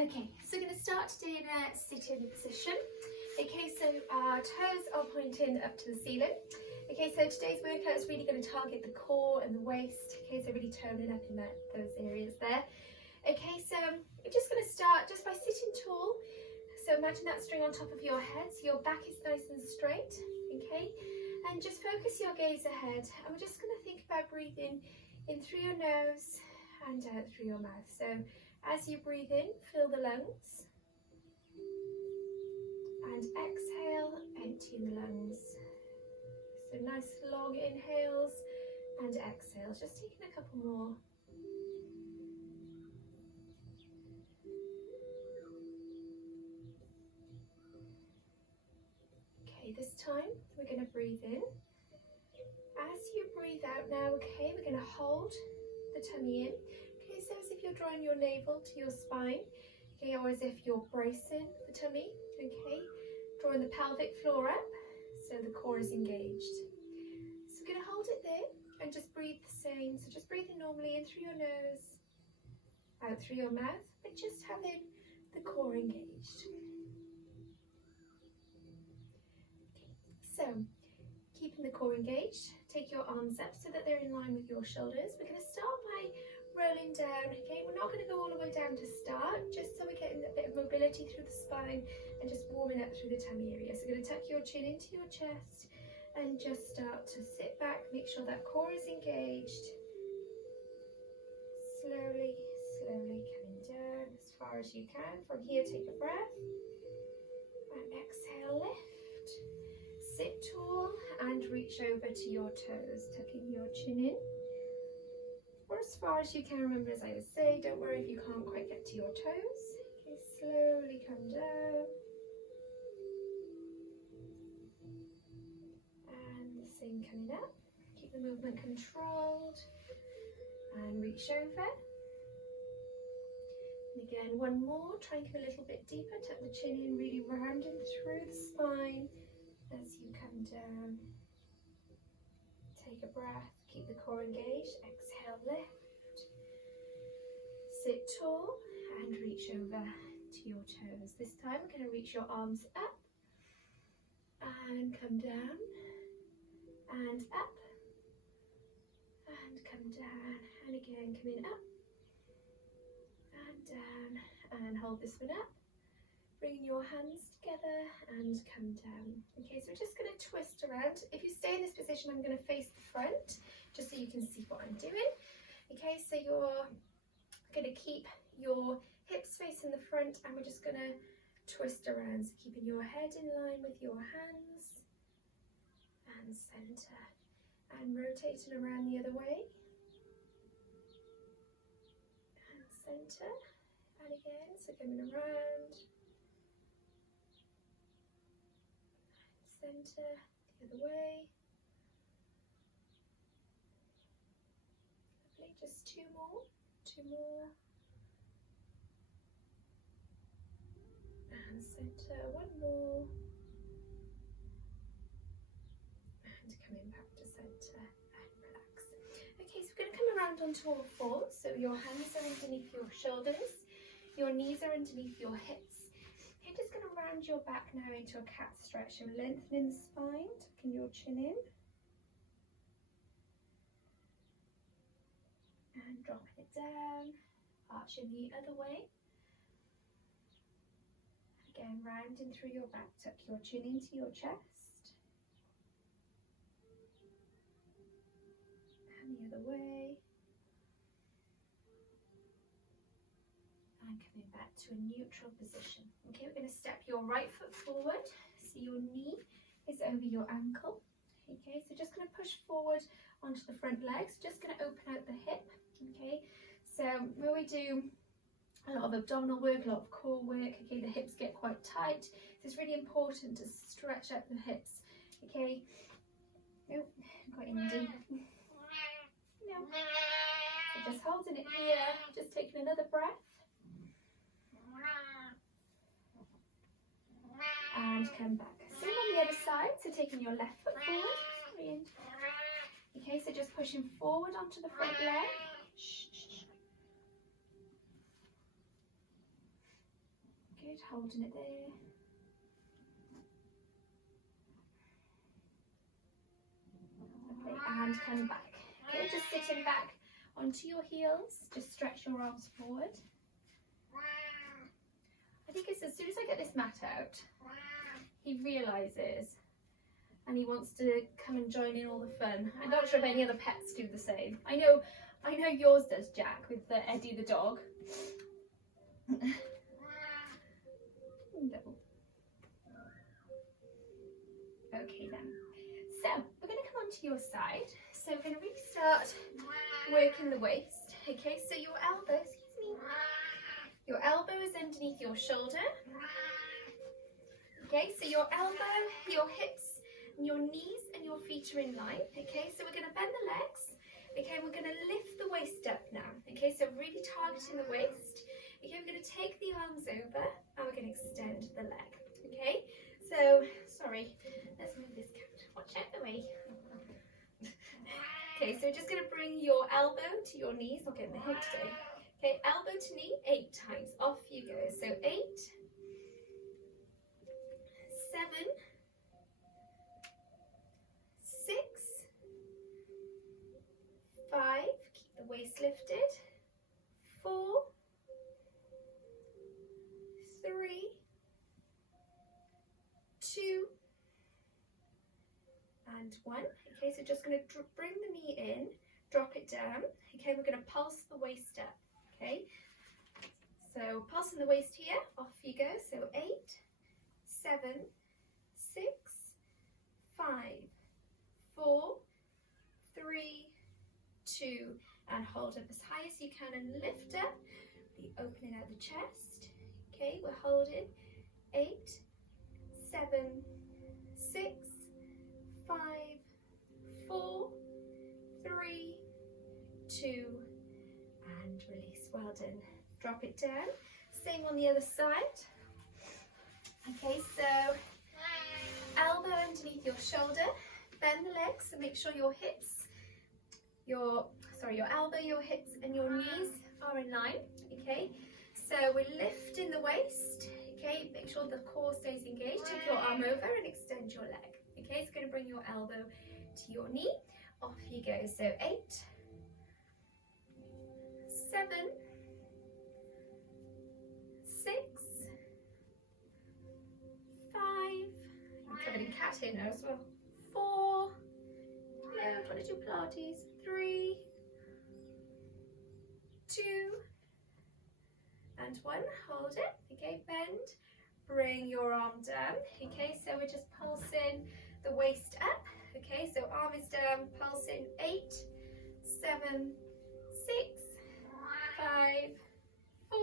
Okay, so we're going to start today in a sit-in position. Okay, so our toes are pointing up to the ceiling. Okay, so today's workout is really going to target the core and the waist. Okay, so really toning up in those areas there. Okay, so we're just going to start just by sitting tall. So imagine that string on top of your head, so your back is nice and straight. Okay, and just focus your gaze ahead. And we're just going to think about breathing in through your nose and out through your mouth. So as you breathe in, fill the lungs, and exhale, emptying the lungs. So nice long inhales and exhales, just taking a couple more. Okay, this time we're going to breathe in. As you breathe out now, okay, we're going to hold the tummy in. Okay, so as if you're drawing your navel to your spine, okay, or as if you're bracing the tummy, okay, drawing the pelvic floor up so the core is engaged. So we're going to hold it there and just breathe the same. So just breathing normally in through your nose, out through your mouth, but just having the core engaged. So keeping the core engaged, take your arms up so that they're in line with your shoulders. We're going to start by rolling down, okay? We're not going to go all the way down to start, just so we're getting a bit of mobility through the spine and just warming up through the tummy area. So we're going to tuck your chin into your chest and just start to sit back, make sure that core is engaged. Slowly, slowly coming down as far as you can. From here, take a breath and exhale, lift. Sit tall and reach over to your toes, tucking your chin in. Or as far as you can. Remember, as I would say, don't worry if you can't quite get to your toes. Okay, slowly come down. And the same coming up. Keep the movement controlled. And reach over. And again, one more. Try and get a little bit deeper. Tuck the chin in, really rounding through the spine. As you come down, take a breath, keep the core engaged, exhale, lift, sit tall and reach over to your toes. This time we're going to reach your arms up and come down and up and come down and again coming up and down and hold this one up. Bring your hands together and come down. Okay, so we're just going to twist around. If you stay in this position, I'm going to face the front, just so you can see what I'm doing. Okay, so you're going to keep your hips facing the front, and we're just going to twist around. So keeping your head in line with your hands, and center, and rotating around the other way, and center, and again, so coming around. Center, the other way. Lovely, just two more. And center, one more. And coming back to center and relax. Okay, so we're going to come around onto all fours. So your hands are underneath your shoulders, your knees are underneath your hips. I'm just going to round your back now into a cat stretch. So lengthening the spine, tucking your chin in. And dropping it down, arching the other way. Again, rounding through your back, tuck your chin into your chest. And the other way. And coming back to a neutral position. Okay, we're going to step your right foot forward, so your knee is over your ankle. Okay, so just going to push forward onto the front legs, just going to open out the hip. Okay, so when we do a lot of abdominal work, a lot of core work, okay, the hips get quite tight, so it's really important to stretch out the hips. Okay, oh, got Indy. No. So just holding it here, just taking another breath. And come back. Same on the other side, so taking your left foot forward. Okay, so just pushing forward onto the front leg. Good, holding it there. Lovely, and coming back. Okay, just sitting back onto your heels. Just stretch your arms forward. I think it's as soon as I get this mat out, he realises and he wants to come and join in all the fun. I'm not sure if any other pets do the same. I know yours does, Jack, with the Eddie the dog. No. Okay then. So we're going to come onto your side. So we're going to really start working the waist. Okay, so your elbow, excuse me. Your elbow is underneath your shoulder. Okay, so your elbow, your hips, and your knees and your feet are in line. Okay, so we're going to bend the legs. Okay, we're going to lift the waist up now. Okay, so really targeting the waist. Okay, we're going to take the arms over and we're going to extend the leg. Okay, so, sorry, let's move this cat. Watch out the way. Okay, so we're just going to bring your elbow to your knees. I'll get in the hip today. Okay, elbow to knee 8 times. Off you go. So 8, 7, 6, 5. Keep the waist lifted. 4, 3, 2, and 1. Okay, so just going to bring the knee in, drop it down. Okay, we're going to pulse the waist up. Okay, so pulsing the waist here, off you go. So 8, 7, 6, 5, 4, 3, 2, and hold up as high as you can and lift up. Be opening out the chest. Okay, we're holding 8, 7, 6, 5, 4, 3, 2, and release. Well done. Drop it down. Same on the other side. Okay, so elbow underneath your shoulder. Bend the legs, so make sure your hips, your elbow, your hips, and your knees are in line. Okay, so we're lifting the waist. Okay, make sure the core stays engaged. Take your arm over and extend your leg. Okay, it's going to bring your elbow to your knee. Off you go. So 8, 7, 6, 5. I'm covered in cat hair now as well. 4. No, I want to do Pilates. 3, 2, and 1. Hold it. Okay, bend. Bring your arm down. Okay, so we're just pulsing the waist up. Okay, so arm is down, pulsing. 8, 7, 6, 5, 4,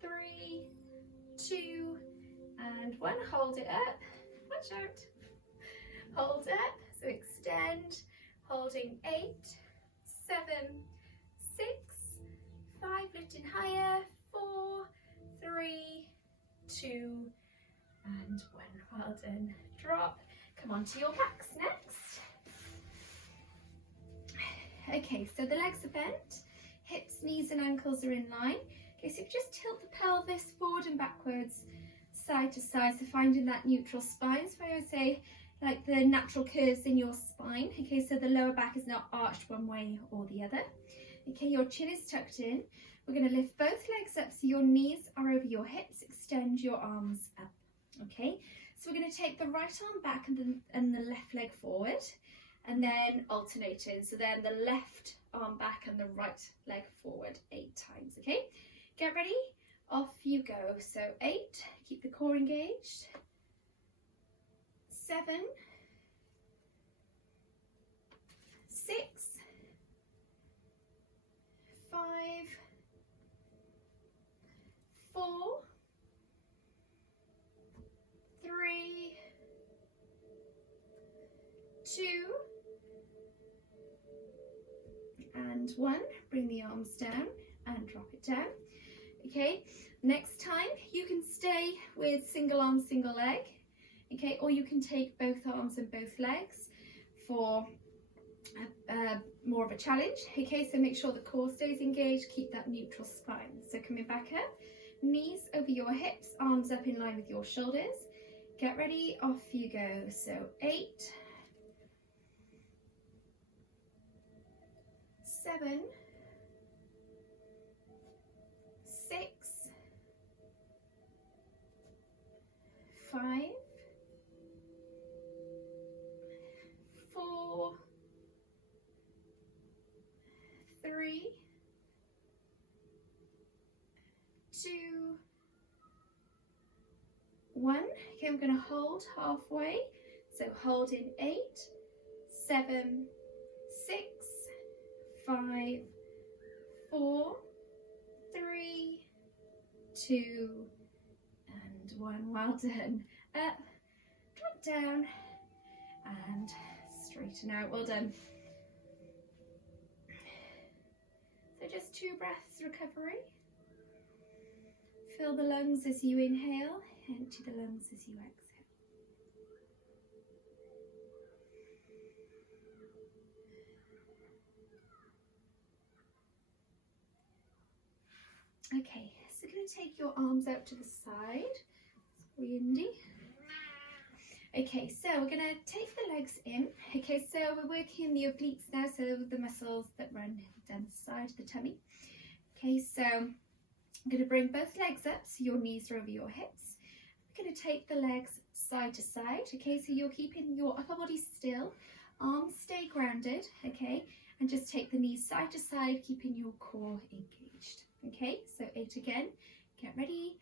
3, 2, and 1. Hold it up. Watch out. Hold up. So extend. Holding 8, 7, 6, 5. Lifting higher. 4, 3, 2, and 1. Well done. Drop. Come on to your backs next. Okay, so the legs are bent. Hips, knees and ankles are in line. Okay, so you just tilt the pelvis forward and backwards, side to side, so finding that neutral spine. So I would say like the natural curves in your spine. Okay, so the lower back is not arched one way or the other. Okay, your chin is tucked in. We're going to lift both legs up so your knees are over your hips. Extend your arms up. Okay, so we're going to take the right arm back and the left leg forward, and then alternating. So then the left arm back and the right leg forward 8 times. Okay, get ready. Off you go. So 8, keep the core engaged. 7, 6, 5, 4, 3, 2, and 1. Bring the arms down and drop it down. Okay, next time you can stay with single arm, single leg. Okay, or you can take both arms and both legs for more of a challenge. Okay, so make sure the core stays engaged, keep that neutral spine. So coming back up, Knees over your hips, arms up in line with your shoulders. Get ready, off you go. So 8, 7, 6, 5, 4, 3, 2, 1. Okay, I'm going to hold halfway. So hold in 8, 7, 6, 5, 4, 3, 2, and 1. Well done. Up, drop down, and straighten out. Well done. So just 2 breaths recovery. Fill the lungs as you inhale, empty the lungs as you exhale. Okay, so going to take your arms out to the side. It's windy. Okay, so we're going to take the legs in. Okay, so we're working the obliques now, so the muscles that run down the side of the tummy. Okay, so I'm going to bring both legs up so your knees are over your hips. I'm going to take the legs side to side. Okay, so you're keeping your upper body still, arms stay grounded. Okay, and just take the knees side to side, keeping your core engaged. Okay, so 8 again. Get ready,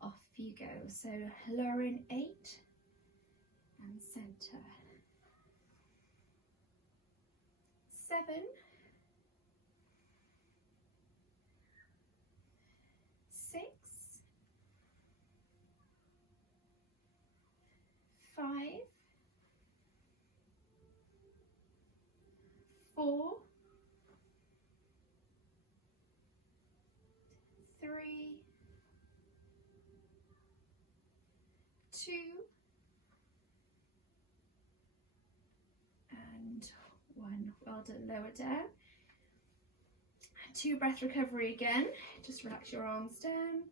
off you go. So lower in 8 and center. 7, 6, 5, 4, 3, 2, and 1. Well done. Lower down. 2 breath recovery again. Just relax your arms down.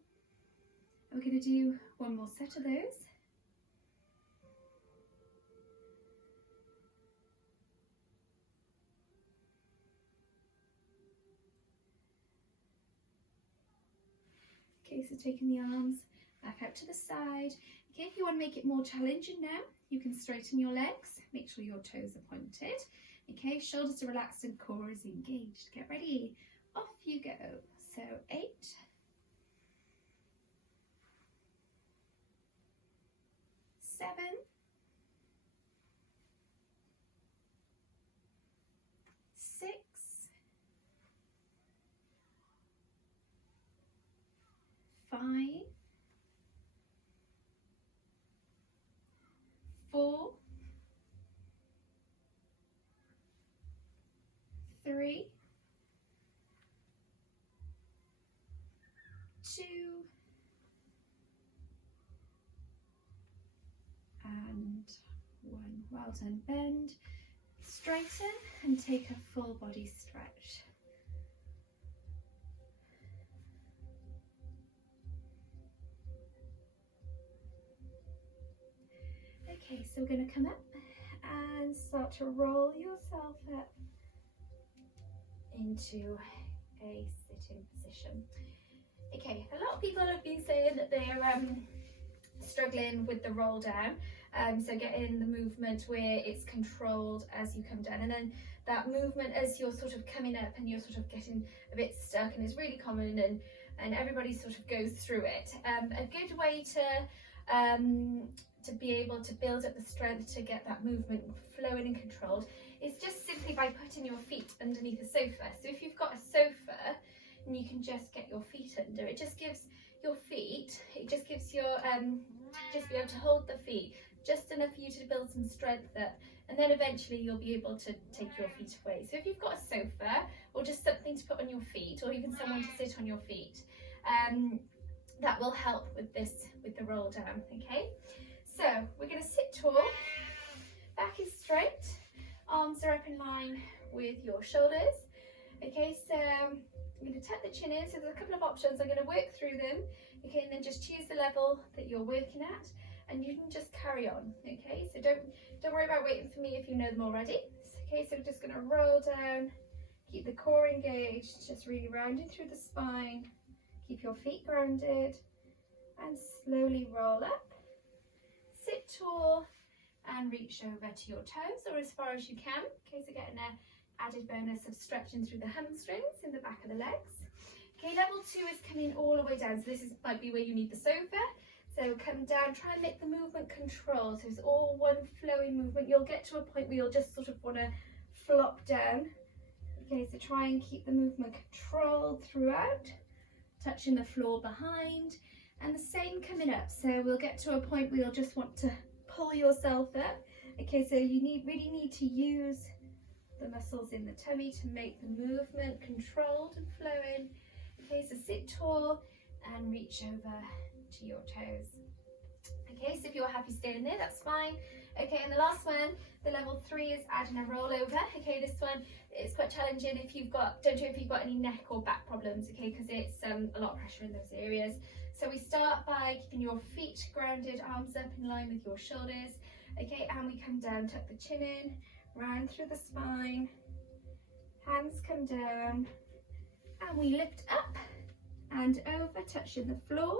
We're going to do 1 more set of those. Okay, so taking the arms back out to the side. Okay, if you want to make it more challenging now, you can straighten your legs. Make sure your toes are pointed. Okay, shoulders are relaxed and core is engaged. Get ready. Off you go. So 8, 7, 6, 5, 4, 3, 2, and 1. Well done. Bend, straighten, and take a full body stretch. Okay, so we're going to come up and start to roll yourself up into a sitting position. Okay, a lot of people have been saying that they're struggling with the roll down, so getting the movement where it's controlled as you come down, and then that movement as you're sort of coming up and you're sort of getting a bit stuck, and it's really common, and everybody sort of goes through it. A good way to be able to build up the strength to get that movement flowing and controlled is just simply by putting your feet underneath a sofa. So if you've got a sofa and you can just get your feet under, it just gives your feet, it just gives your just be able to hold the feet just enough for you to build some strength up, and then eventually you'll be able to take your feet away. So if you've got a sofa or just something to put on your feet, or even someone to sit on your feet, that will help with this, with the roll down. Okay, so we're going to sit tall, back is straight, arms are up in line with your shoulders. Okay, so I'm going to tuck the chin in. So there's a couple of options, I'm going to work through them. Okay, and then just choose the level that you're working at, and you can just carry on. Okay, so don't worry about waiting for me if you know them already. Okay, so we're just going to roll down, keep the core engaged, just really rounding through the spine. Keep your feet grounded and slowly roll up. Sit tall and reach over to your toes or as far as you can. Okay, so getting an added bonus of stretching through the hamstrings in the back of the legs. Okay, level 2 is coming all the way down. So this might be where you need the sofa. So come down, try and make the movement controlled. So it's all one flowing movement. You'll get to a point where you'll just sort of want to flop down. Okay, so try and keep the movement controlled throughout, touching the floor behind, and the same coming up. So we'll get to a point where you'll just want to pull yourself up. Okay, so you really need to use the muscles in the tummy to make the movement controlled and flowing. Okay, so sit tall and reach over to your toes. Okay, so if you're happy staying there, that's fine. Okay, and the last one, the level 3 is adding a rollover. Okay, this one is quite challenging if you've got, don't know if you've got any neck or back problems, okay, because it's a lot of pressure in those areas. So we start by keeping your feet grounded, arms up in line with your shoulders. Okay, and we come down, tuck the chin in, round through the spine, hands come down, and we lift up and over, touching the floor.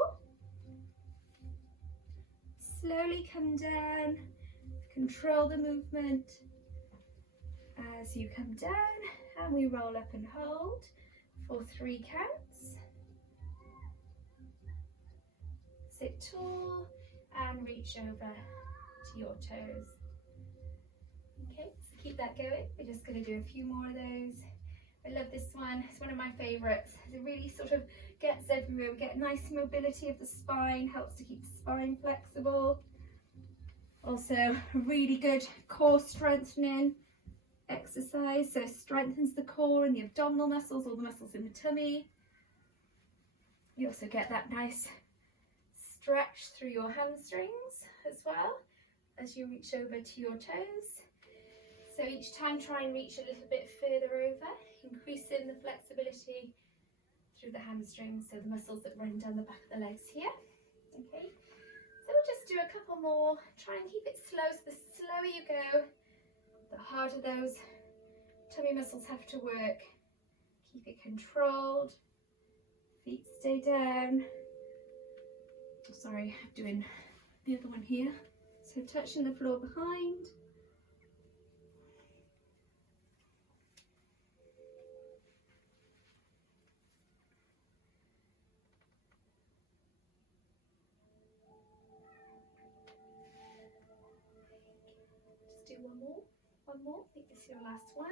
Slowly come down, control the movement as you come down, and we roll up and hold for 3 counts. Sit tall and reach over to your toes. Okay, so keep that going. We're just going to do a few more of those. I love this one. It's one of my favourites. It really sort of gets everywhere. We get nice mobility of the spine, helps to keep the spine flexible. Also, a really good core strengthening exercise. So strengthens the core and the abdominal muscles, all the muscles in the tummy. You also get that nice stretch through your hamstrings as well as you reach over to your toes. So each time try and reach a little bit further over, increasing the flexibility through the hamstrings, so the muscles that run down the back of the legs here. Okay, so we'll just do a couple more. Try and keep it slow, so the slower you go, the harder those tummy muscles have to work. Keep it controlled, feet stay down. Sorry, I'm doing the other one here. So touching the floor behind. Just do one more. I think this is your last one.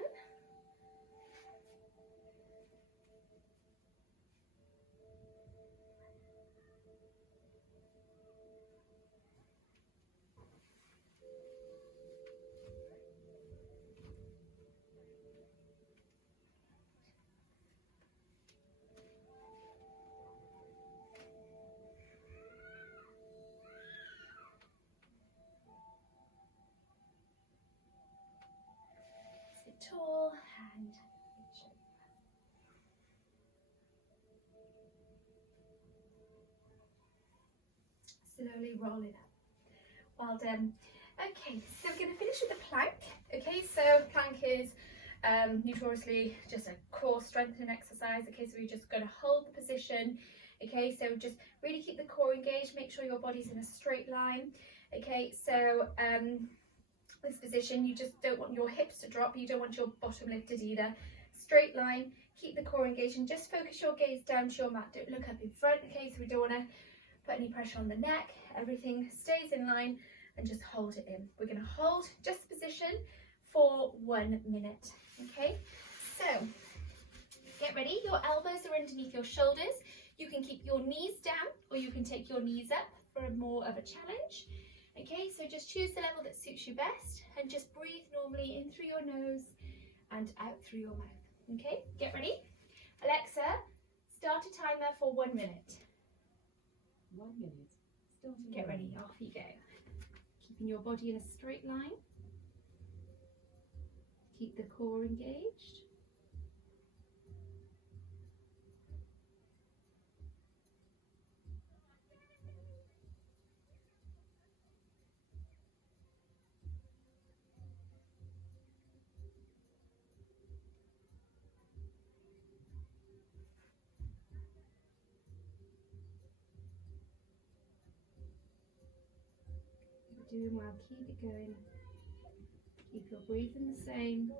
Sit tall and reach over. Slowly roll it up. Well done. Okay, so we're going to finish with the plank. Okay, so plank is notoriously just a core strengthening exercise. Okay, so we're just going to hold the position. Okay, so just really keep the core engaged, make sure your body's in a straight line. Okay, so this position, you just don't want your hips to drop, you don't want your bottom lifted either. Straight line, keep the core engaged and just focus your gaze down to your mat. Don't look up in front. Okay, so we don't want to put any pressure on the neck. Everything stays in line and just hold it in. We're going to hold just position for 1 minute. Okay, so get ready. Your elbows are underneath your shoulders. You can keep your knees down or you can take your knees up for more of a challenge. Okay, so just choose the level that suits you best and just breathe normally in through your nose and out through your mouth. Okay, get ready. Alexa, start a timer for 1 minute. 1 minute. Starting. Get ready, off you go. Keeping your body in a straight line. Keep the core engaged. Doing well. Keep it going. Keep your breathing the same.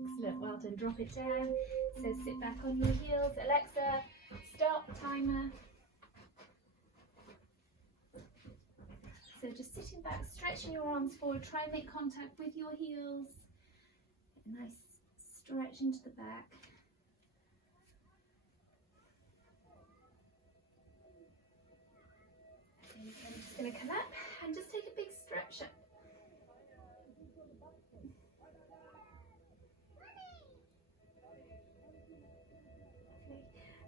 Excellent, well done. Drop it down. So sit back on your heels. Alexa, start the timer. So just sitting back, stretching your arms forward. Try and make contact with your heels. A nice stretch into the back. Okay, I'm just going to come up and just take a big stretch up.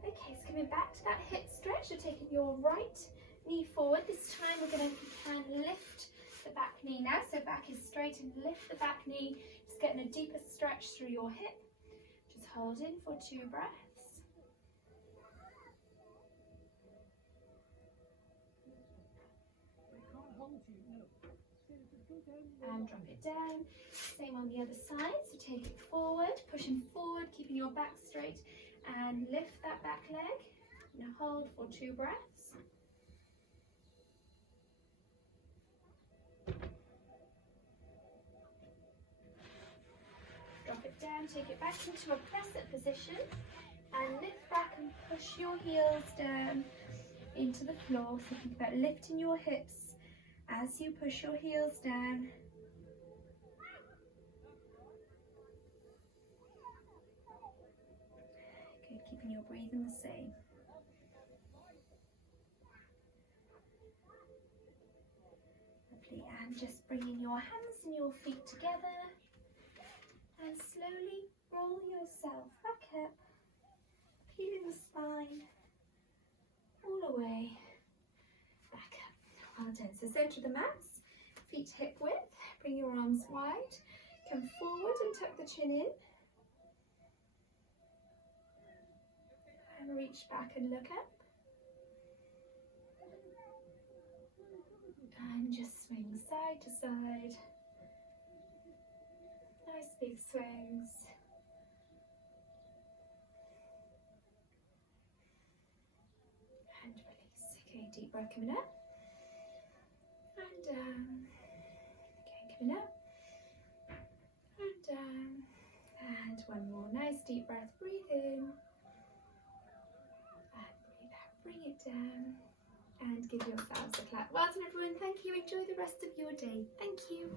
Okay, so coming back to that hip stretch, you're taking your right knee forward. This time we're going to lift the back knee now. So back is straight and lift the back knee. Just getting a deeper stretch through your hip. Just hold in for 2 breaths. And drop it down. Same on the other side. So take it forward, pushing forward, keeping your back straight. And lift that back leg. Now hold for 2 breaths. Drop it down, take it back into a press-up position. And lift back and push your heels down into the floor. So think about lifting your hips as you push your heels down. Good, keeping your breathing the same. Lovely, and just bringing your hands and your feet together. And slowly roll yourself back up, feeling the spine all the way back up. Well done. So center the mats, feet hip width, bring your arms wide, come forward and tuck the chin in. And reach back and look up. And just swing side to side. Nice big swings. And release. Okay, deep breath coming up. And down. Okay, coming up. And down. And one more. Nice deep breath. Breathe in. And breathe out. Bring it down. And give yourselves a clap. Well done everyone. Thank you. Enjoy the rest of your day. Thank you.